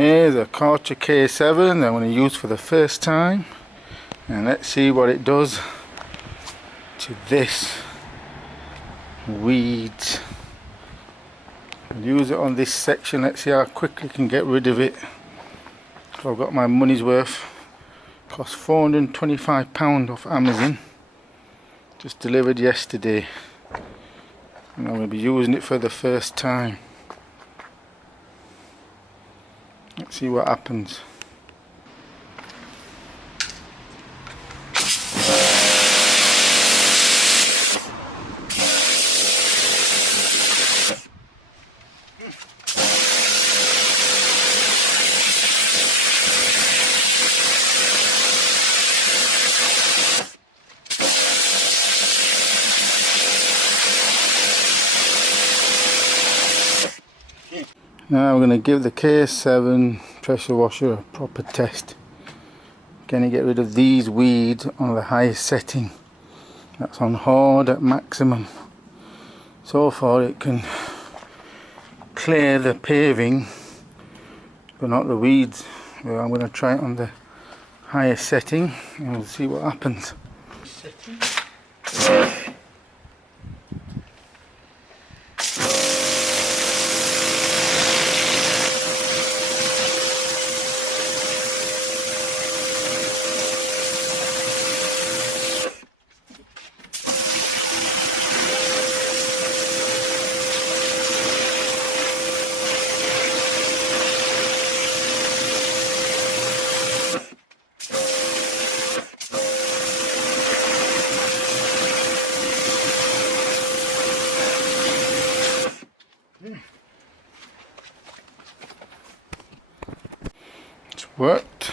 Here's a Karcher K7 that I'm going to use for the first time, and let's see what it does to this weed. I'll use it on this section. Let's see how quickly I can get rid of it. So I've got my money's worth. Cost £425 off Amazon, just delivered yesterday, and I'm going to be using it for the first time. Let's see what happens. Now we're going to give the K7 pressure washer a proper test. Going to get rid of these weeds on the highest setting. That's on hard at maximum. So far it can clear the paving, but not the weeds. Well, I'm going to try it on the highest setting and we'll see what happens. Worked.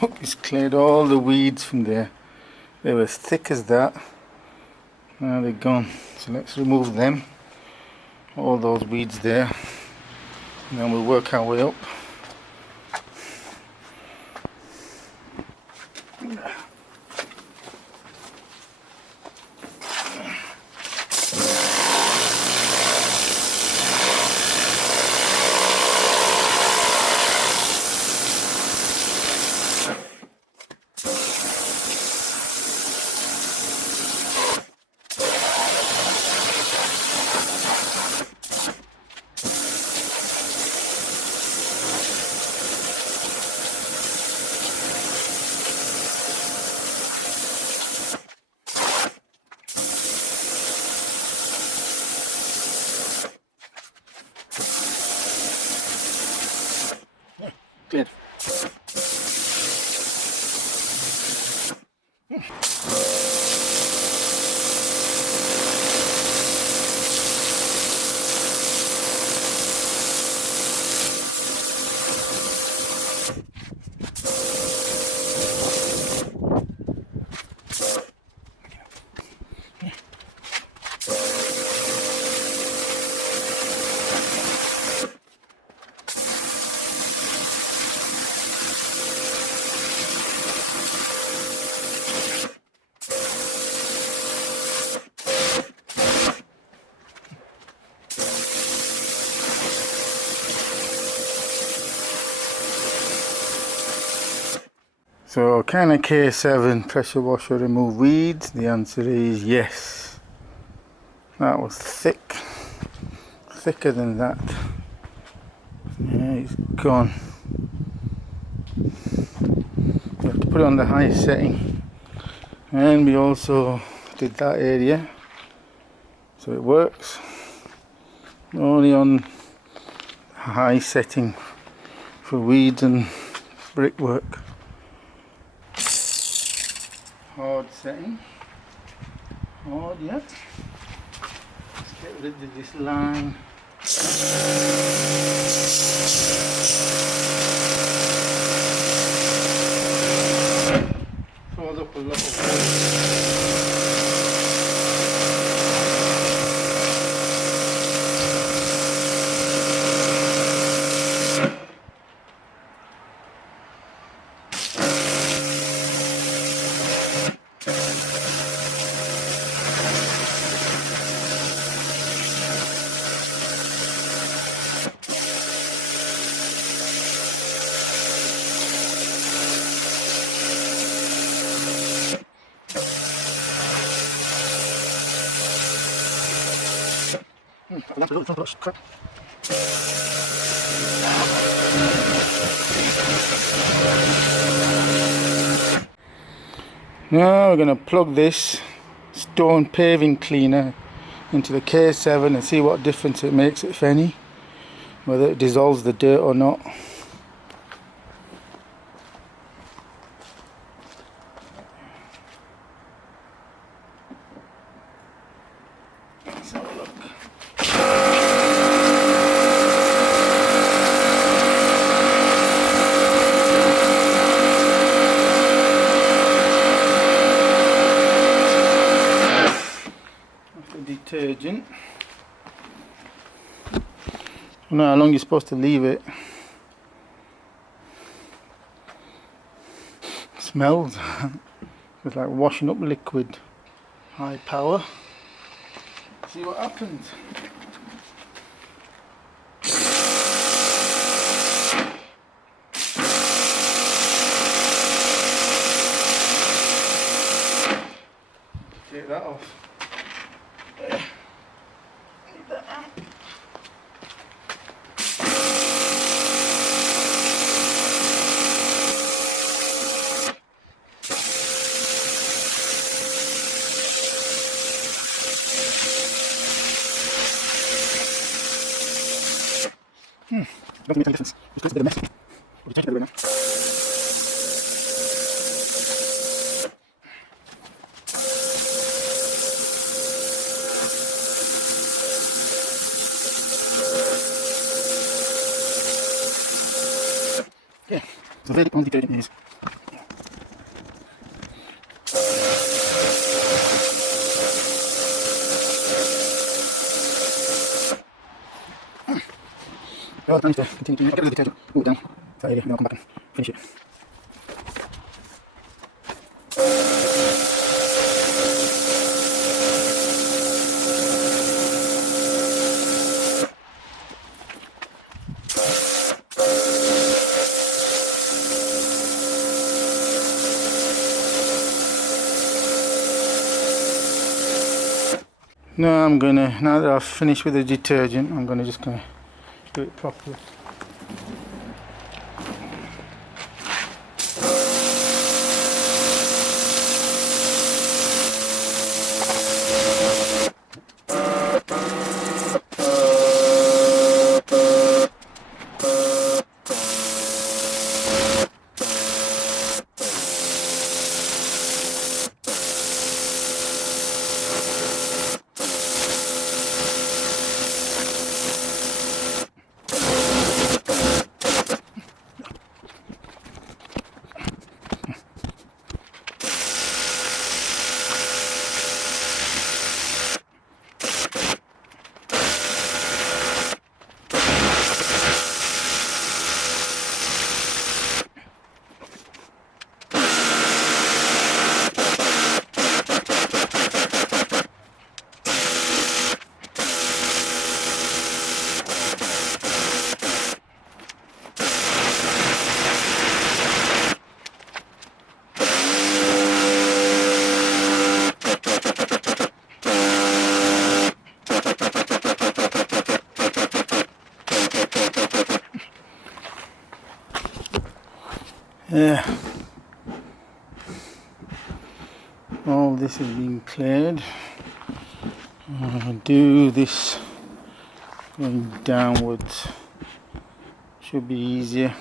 Look, it's cleared all the weeds from there. They were as thick as that. Now they're gone. So let's remove them. All those weeds there. And then we'll work our way up. Good. So can a K7 pressure washer remove weeds? The answer is yes. That was thick. Thicker than that. Yeah, it's gone. You have to put it on the highest setting. And we also did that area. So it works. Only on high setting for weeds and brickwork. Hard setting. Hard, yeah. Let's get rid of this line. Throws up a lot of wood. Now we're going to plug this stone paving cleaner into the K7 and see what difference it makes, if any, whether it dissolves the dirt or not. Let's have a look. Detergent. I don't know how long you're supposed to leave it. It smells. It's like washing up liquid. High power. See what happens. Take that off. Don't make any difference. It's just a bit of mess. We'll change it a bit now. Okay, so very on detergent is. Oh, I need to continue to get rid of the detergent. Move it down. That area, then I'll come back and finish it. Now that I've finished with the detergent, I'm gonna do it properly. Yeah, all this has been cleared. Do this going downwards, should be easier.